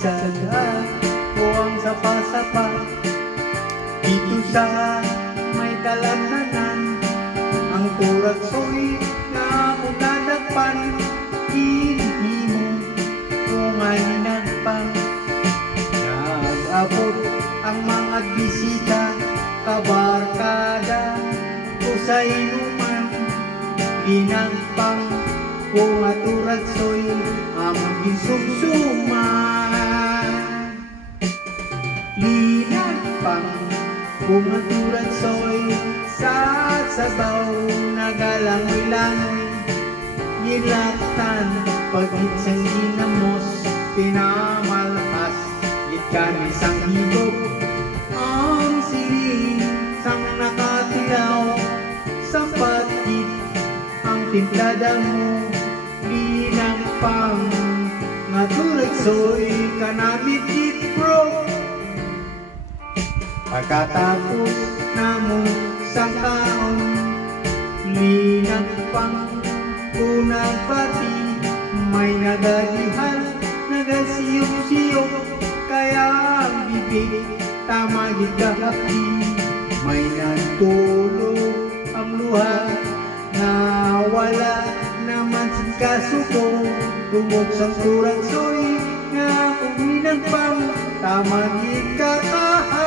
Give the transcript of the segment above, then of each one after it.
Sada o ang sapa-sapa dito sa may talamnanan. Ang turaksoy na uladagpan, hinihimo kung alinagpang. Nag-abot ang mga bisita, kabarkada o sa inuman. Linagpang kung aturaksoy among ginsumsuman. Linagpang kung aturaksoy sa sabaw nagalangoy-langoy. Gilaktan pagit sang ginamos, pinamalhas itkan isang higop. Ang siling sang nakatilaw, sapat git ang timplada mo. Linagpang nga turaksoy kanamit git bro. Pagkatapos namong sang taon, linagpang unang pati, may nagagihal, nagasiyok-siyok, kaya ang bibig tamagid kahapdi. May nagtulog ang luha, na wala naman sa kasuko. Tumog sang turaksoy nga kung linagpang tamagid kahapdi.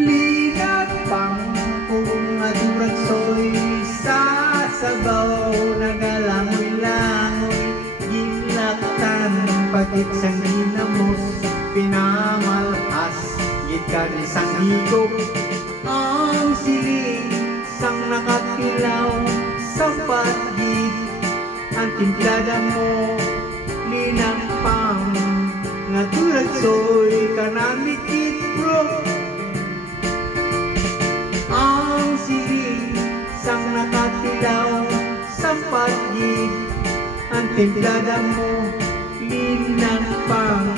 Linagpang kung aturaksoy sa sabaw nagalangoy-langoy. Ginlaktan pagit sang ginamos, pinamalhas gitkan isang higop. Ang siling sang nakatilaw, sapat gid ang timplada mo. Linagpang nga turaksoy kanamit gid bro. Ang siling sang nakatilaw, sapat gid ang timplada mo. Linagpang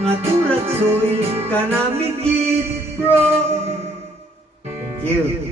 nga turaksoy kanamit gid bro. Thank you.